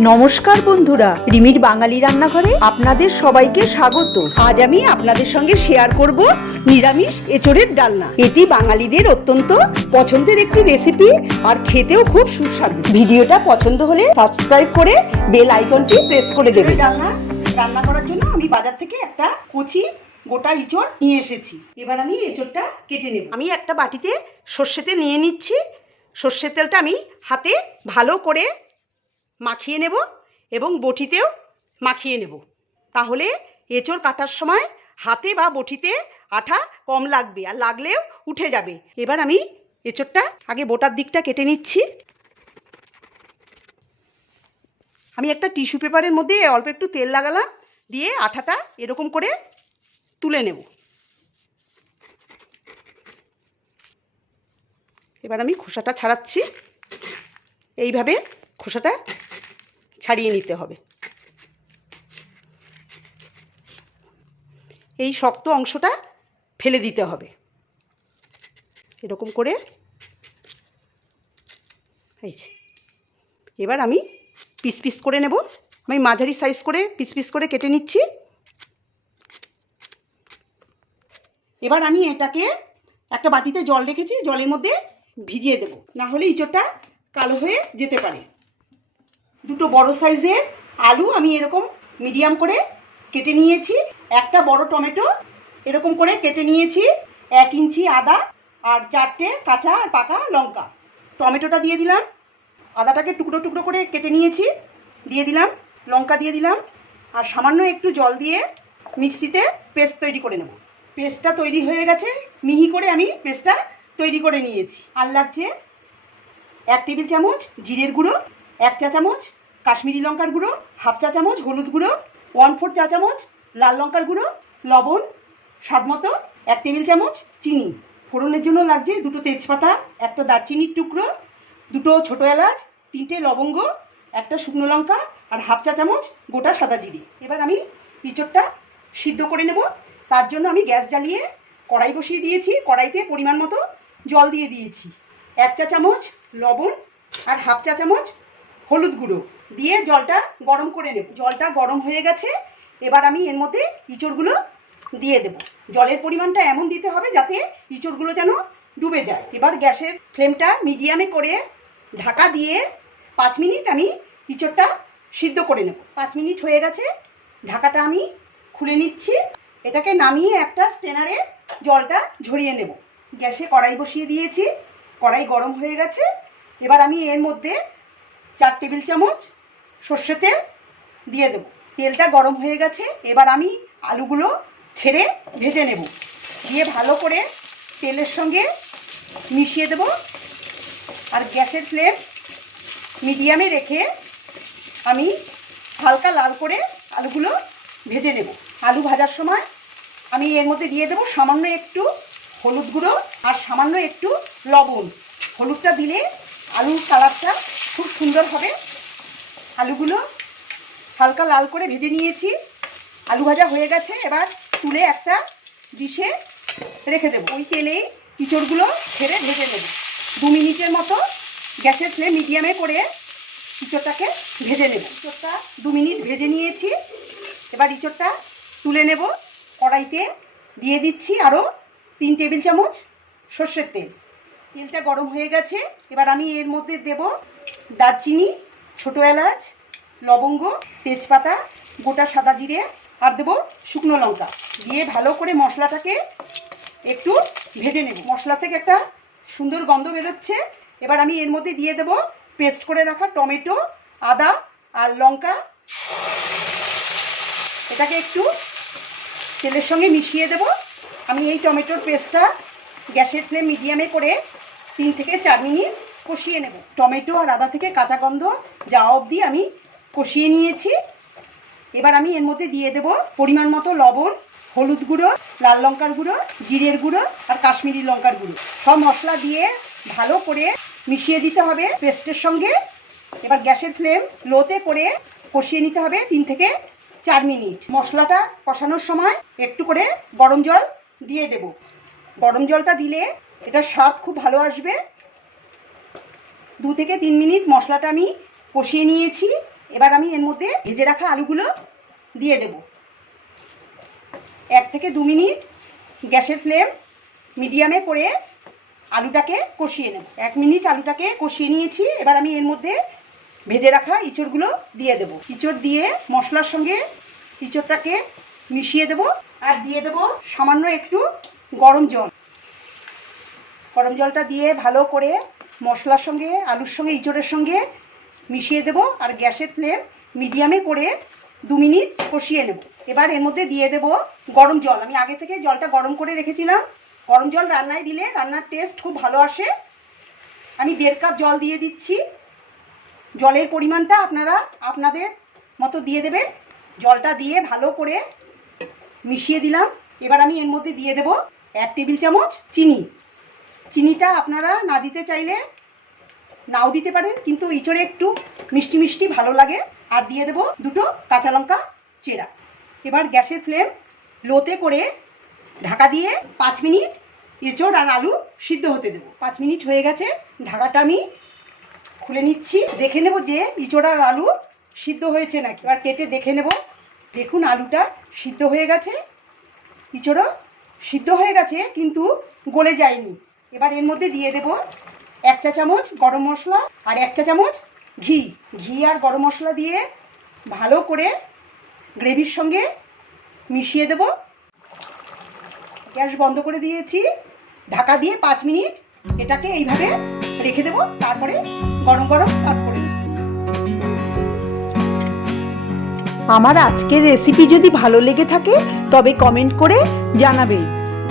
নমস্কার বন্ধুরা, রিমির বাঙালি রান্নাঘরে আপনাদের সবাইকে স্বাগত। আজ আমি আপনাদের সঙ্গে শেয়ার করব নিরামিষ এঁচোড়ের ডালনা। এটি বাঙালিদের অত্যন্ত পছন্দের একটি রেসিপি আর খেতেও খুব সুস্বাদু। ভিডিওটা পছন্দ হলে সাবস্ক্রাইব করে বেল আইকনটি প্রেস করে দেবেন। ডালনা রান্না করার জন্য আমি বাজার থেকে একটা কচি গোটা এঁচোড় নিয়ে এসেছি। এবার আমি এঁচোড়টা কেটে নেব। আমি একটা বাটিতে সর্ষে তেল নিয়ে নিচ্ছি। সর্ষের তেলটা আমি হাতে ভালো করে মাখিয়ে নেব এবং বটিতেও মাখিয়ে নেব, তাহলে এঁচোড় কাটার সময় হাতে বা বটিতে আঠা কম লাগবে, আর লাগলেও উঠে যাবে। এবার আমি এঁচোড়টা আগে বোটার দিকটা কেটে নিচ্ছি। আমি একটা টিস্যু পেপারের মধ্যে অল্প একটু তেল লাগালাম, দিয়ে আঠাটা এরকম করে তুলে নেব। এবার আমি খোসাটা ছাড়াচ্ছি। এইভাবে খোসাটা ছাড়িয়ে নিতে হবে। এই শক্ত অংশটা ফেলে দিতে হবে এরকম করে। এই যে, এবার আমি পিস পিস করে নেব। আমি মাঝারি সাইজ করে পিস পিস করে কেটে নিচ্ছি। এবার আমি এটাকে একটা বাটিতে জল রেখেছি, জলের মধ্যে ভিজিয়ে দেব, না হলে এঁচোড়টা কালো হয়ে যেতে পারে। দুটো বড় সাইজের আলু আমি এরকম মিডিয়াম করে কেটে নিয়েছি। একটা বড় টমেটো এরকম করে কেটে নিয়েছি। 1 ইঞ্চি আদা আর 4টে কাঁচা আর পাকা লঙ্কা। টমেটোটা দিয়ে দিলাম, আদাটাকে টুকরো টুকরো করে কেটে নিয়েছি, দিয়ে দিলাম, লঙ্কা দিয়ে দিলাম, আর সামান্য একটু জল দিয়ে মিক্সিতে পেস্ট তৈরি করে নেব। পেস্টটা তৈরি হয়ে গেছে, মিহি করে আমি পেস্টটা তৈরি করে নিয়েছি। আর লাগছে 1 টেবিল চামচ জিরের গুঁড়ো, 1 চা চামচ কাশ্মীরি লঙ্কার গুঁড়ো, 1/2 চা চামচ হলুদ গুঁড়ো, 1/4 চা চামচ লাল লঙ্কার গুঁড়ো, লবণ স্বাদ মতো, 1 টেবিল চামচ চিনি। ফোড়নের জন্য লাগছে 2টো তেজপাতা, 1টা দারচিনির টুকরো, 2টো ছোটো এলাচ, 3টে লবঙ্গ, 1টা শুকনো লঙ্কা আর 1/2 চা চামচ গোটা সাদা জিরে। এবার আমি এঁচোড়টা সিদ্ধ করে নেব। তার জন্য আমি গ্যাস জ্বালিয়ে কড়াই বসিয়ে দিয়েছি। কড়াইতে পরিমাণ মতো জল দিয়ে দিয়েছি। 1 চা চামচ লবণ আর 1/2 চা চামচ হলুদ গুঁড়ো দিয়ে জলটা গরম করে নেব। জলটা গরম হয়ে গেছে। এবার আমি এর মধ্যে এঁচোড়গুলো দিয়ে দেব। জলের পরিমাণটা এমন দিতে হবে যাতে এঁচোড়গুলো যেন ডুবে যায়। এবার গ্যাসের ফ্লেমটা মিডিয়ামে করে ঢাকা দিয়ে 5 মিনিট আমি এঁচোড়টা সিদ্ধ করে নেব। 5 মিনিট হয়ে গেছে, ঢাকাটা আমি খুলে নিচ্ছি। এটাকে নামিয়ে একটা স্ট্রেনারে জলটা ঝরিয়ে নেব। গ্যাসে কড়াই বসিয়ে দিয়েছি, কড়াই গরম হয়ে গেছে। এবার আমি এর মধ্যে 4 টেবিল চামচ সর্ষে তেল দিয়ে দেবো। তেলটা গরম হয়ে গেছে। এবার আমি আলুগুলো ছেড়ে ভেজে নেব। দিয়ে ভালো করে তেলের সঙ্গে মিশিয়ে দেব। আর গ্যাসের ফ্লেম মিডিয়ামে রেখে আমি হালকা লাল করে আলুগুলো ভেজে নেব। আলু ভাজার সময় আমি এর মধ্যে দিয়ে দেবো সামান্য একটু হলুদ গুঁড়ো আর সামান্য একটু লবণ। হলুদটা দিলে আলুর কালারটা খুব সুন্দর হবে। আলুগুলো হালকা লাল করে ভেজে নিয়েছি। আলু ভাজা হয়ে গেছে। এবার তুলে একটা ডিশে রেখে দেবো। ওই তেলেই এঁচোড়গুলো ছেড়ে ভেজে নেব। 2 মিনিটের মতো গ্যাসের ফ্লেম মিডিয়ামে করে এঁচোড়টাকে ভেজে নেব। এঁচোড়টা 2 মিনিট ভেজে নিয়েছি। এবার এঁচোড়টা তুলে নেব। কড়াইতে দিয়ে দিচ্ছি আরও 3 টেবিল চামচ সর্ষের তেল। তেলটা গরম হয়ে গেছে। এবার আমি এর মধ্যে দেব দারচিনি, ছোটো এলাচ, লবঙ্গ, তেজপাতা, গোটা সাদা জিরে আর দেবো শুকনো লঙ্কা। দিয়ে ভালো করে মশলাটাকে একটু ভেজে নেব। মশলা থেকে একটা সুন্দর গন্ধ বেরোচ্ছে। এবার আমি এর মধ্যে দিয়ে দেব পেস্ট করে রাখা টমেটো, আদা আর লঙ্কা। এটাকে একটু তেলের সঙ্গে মিশিয়ে দেব। আমি এই টমেটোর পেস্টটা গ্যাসের ফ্লেম মিডিয়ামে করে 3 থেকে 4 মিনিট কষিয়ে নেব। টমেটো আর আদা থেকে কাঁচা গন্ধ যাওয়া অবধি আমি কষিয়ে নিয়েছি। এবার আমি এর মধ্যে দিয়ে দেব পরিমাণ মতো লবণ, হলুদ গুঁড়ো, লাল লঙ্কার গুঁড়ো, জিরের গুঁড়ো আর কাশ্মীরি লঙ্কার গুঁড়ো। সব মশলা দিয়ে ভালো করে মিশিয়ে দিতে হবে পেস্টের সঙ্গে। এবার গ্যাসের ফ্লেম লোতে করে কষিয়ে নিতে হবে 3 থেকে 4 মিনিট। মশলাটা কষানোর সময় একটু করে গরম জল দিয়ে দেব। গরম জলটা দিলে এটার স্বাদ খুব ভালো আসবে। 2 থেকে 3 মিনিট মশলাটা আমি কষিয়ে নিয়েছি। এবার আমি এর মধ্যে ভেজে রাখা আলুগুলো দিয়ে দেব। 1 থেকে 2 মিনিট গ্যাসের ফ্লেম মিডিয়ামে করে আলুটাকে কষিয়ে নেব। 1 মিনিট আলুটাকে কষিয়ে নিয়েছি। এবার আমি এর মধ্যে ভেজে রাখা ইঁচড়গুলো দিয়ে দেব। ইঁচড় দিয়ে মশলার সঙ্গে ইঁচড়টাকে মিশিয়ে দেব। আর দিয়ে দেব সামান্য একটু গরম জল। গরম জলটা দিয়ে ভালো করে মশলার সঙ্গে আলুর সঙ্গে ইঁচড়ের সঙ্গে মিশিয়ে দেব। আর গ্যাসের ফ্লেম মিডিয়ামে করে 2 মিনিট কষিয়ে নেব। এবার এর মধ্যে দিয়ে দেব গরম জল। আমি আগে থেকে জলটা গরম করে রেখেছিলাম। গরম জল রান্নায় দিলে রান্নার টেস্ট খুব ভালো আসে। আমি 1.5 কাপ জল দিয়ে দিচ্ছি। জলের পরিমাণটা আপনারা আপনাদের মতো দিয়ে দেবেন। জলটা দিয়ে ভালো করে মিশিয়ে দিলাম। এবার আমি এর মধ্যে দিয়ে দেব 1 টেবিল চামচ চিনি। চিনিটা আপনারা না দিতে চাইলে নাও দিতে পারেন, কিন্তু ইঁচড়ে একটু মিষ্টি মিষ্টি ভালো লাগে। আর দিয়ে দেব 2টো কাঁচা লঙ্কা চেরা। এবার গ্যাসের ফ্লেম লোতে করে ঢাকা দিয়ে 5 মিনিট এঁচড় আর আলু সিদ্ধ হতে দেবো। 5 মিনিট হয়ে গেছে। ঢাকাটা আমি খুলে নিচ্ছি। দেখে নেব যে এঁচড় আর আলু সিদ্ধ হয়েছে নাকি। এবার কেটে দেখে নেব। দেখুন আলুটা সিদ্ধ হয়ে গেছে, এঁচড়ও সিদ্ধ হয়ে গেছে, কিন্তু গলে যায়নি। এবার এর মধ্যে দিয়ে দেব 1 চা চামচ গরম মশলা আর 1 চা চামচ ঘি। ঘি আর গরম মশলা দিয়ে ভালো করে গ্রেভির সঙ্গে মিশিয়ে দেব। গ্যাস বন্ধ করে দিয়েছি। ঢাকা দিয়ে 5 মিনিট এটাকে এইভাবে রেখে দেব। তারপরে গরম গরম সার্ভ করে দেব। আমার আজকের রেসিপি যদি ভালো লেগে থাকে তবে কমেন্ট করে জানাবেন।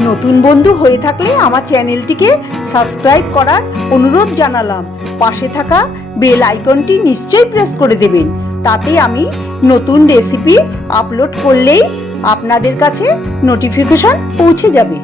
নতুন বন্ধু হয়ে থাকলে আমার চ্যানেলটিকে সাবস্ক্রাইব করার অনুরোধ জানালাম। পাশে থাকা বেল আইকনটি নিশ্চয়ই প্রেস করে দেবেন। তাতে আমি নতুন রেসিপি আপলোড করলেই আপনাদের কাছে নোটিফিকেশন পৌঁছে যাবে।